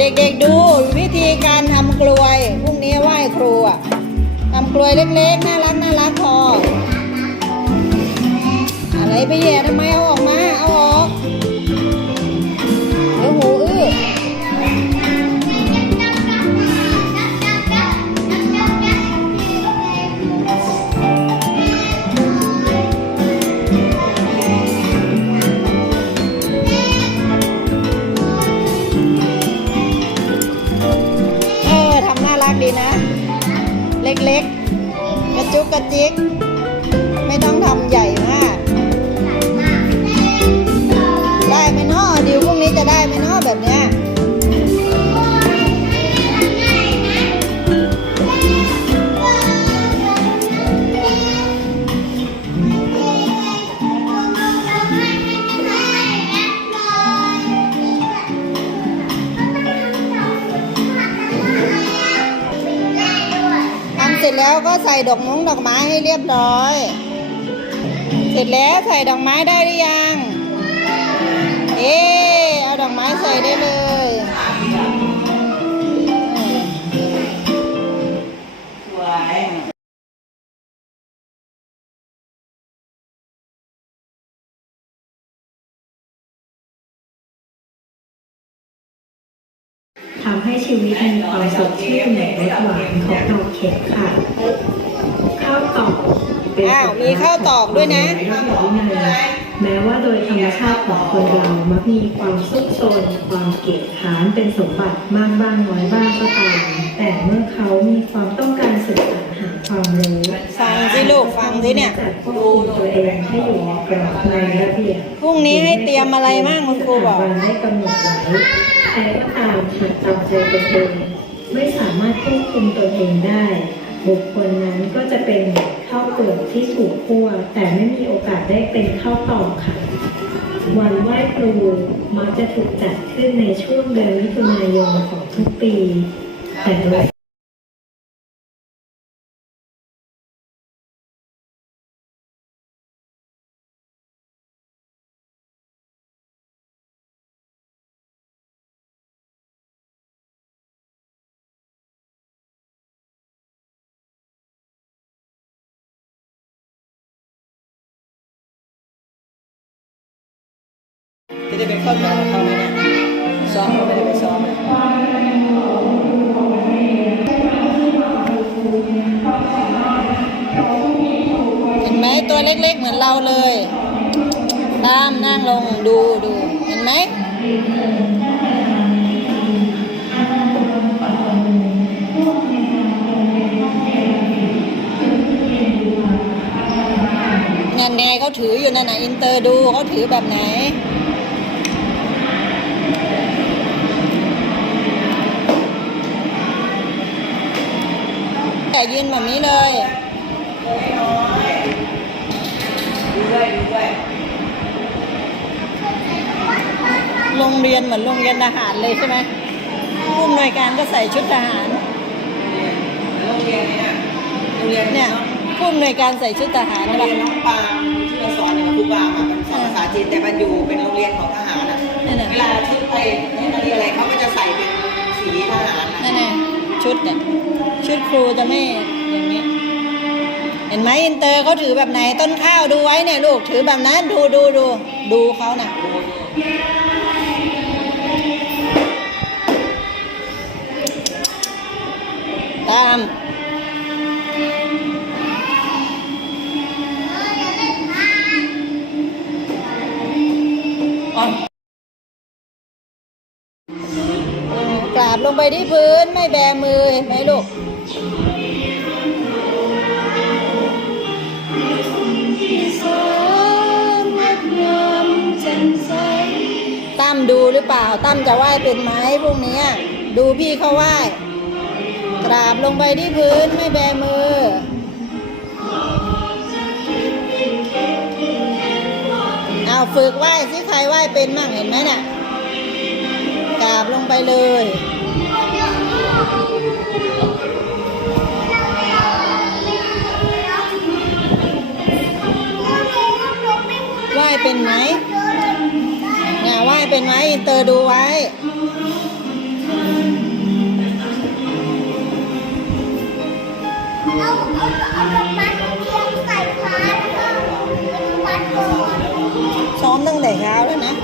เด็กๆดูวิธีการทำกลวยพรุ่งนี้ไหว้ครูอะทำกลวยเล็กๆ น่ารักน่ารักพออะไรไปแย่ทำไมเอาออกมา เล็กๆ กระจุกกระจิก ไม่ต้องทำใหญ่มาก ได้ไหมเนาะดิวพรุ่งนี้จะได้ไหมเนาะแบบเนี้ย แล้วก็ใส่ดอกมงดอกไม้ให้เรียบร้อย เสร็จแล้วใส่ดอกไม้ได้หรือยัง เอ๊เอาดอกไม้ใส่ได้เลย สวย ทำให้ชีวิตมีความสดชื่นในรสหวานของดอกเข็มค่ะ ข้าวตอกเป็นอ้าวมีข้าวตอกด้วยนะระเบียบวินัยแม้ว่าโดยธรรมชาติของคนเรามักมีความซุกซนความเกียจคร้านเป็นสมบัติมากบ้างน้อยบ้างก็ตามแต่เมื่อเขามีความต้องการศึกษาหาความรู้ฟังสิลูกฟังสิเนี่ยจัดควบคุมตัวเองให้อยู่ในกรอบในระเบียบพรุ่งนี้ให้เตรียมอะไรมั่งคุณครูบอกวันได้กำหนดไว้ ใครก็ตามหากตามใจตนเองไม่สามารถควบคุมตัวเองได้ บุคคลนั้นก็จะเป็นข้าวเปลือกที่ถูกคั่วแต่ไม่มีโอกาสได้เป็นข้าวตอกค่ะ วันไหว้ครูมักจะถูกจัดขึ้นในช่วงเดือนมิถุนายนของทุกปี แต่โดย ได้ไปเข้าแถวกับเขาไหมเนี่ยซ้อมก็ไม่ได้ไปซ้อมเลยเห็นไหมตัวเล็กๆเหมือนเราเลย ตามนั่งลงดูดูเห็นไหมนั่นไงเขาถืออยู่นั่นนะอินเตอร์ดูเขาถือแบบไหน ยืนแบบนี้เลยดูด้วยดูด้วยโรงเรียนเหมือนโรงเรียนทหารเลยใช่ไหมผู้อำนวยการก็ใส่ชุดทหารโรงเรียนเนี่ยโรงเรียนเนี่ยผู้อำนวยการใส่ชุดทหารโรงใช่เรียนปะน้องปาล์มที่เราสอนเนี่ยครูปาล์มอะมันสอนภาษาจีนแต่มันอยู่เป็นโรงเรียนของทหารอะนั่นน่ะเวลาชุดไปนี่นาทีอะไรเขาก็จะใส่เป็นสีทหารนั่นะนไง ชุดเนี่ยชุดครูจะไม่อย่างนี้ เห็นไหมอินเตอร์เขาถือแบบไหนต้นข้าวดูไว้เนี่ยลูกถือแบบนั้นดูดูดูดูเขาน่ะตามอะอื งไปที่พื้นไม่แบมือเห็นไหมลูกตั้มดูหรือเปล่าตั้มจะไหว้เป็นไหมพวกเนี้ยดูพี่เขาไหว้กราบลงไปที่พื้นไม่แบมือเอาฝึกไหว้สิใครไหว้เป็นมั่งเห็นไหมน่ะกราบลงไปเลย ไหายเป็นไหมเนี่ยว่าเป็นไหมอินเตอร์ดูไว้เอาเอาเอาดอกไม้เทียมใส่พาแล้วก็วัดก่อนซ้อมตั้งแต่เช้าแล้วนะ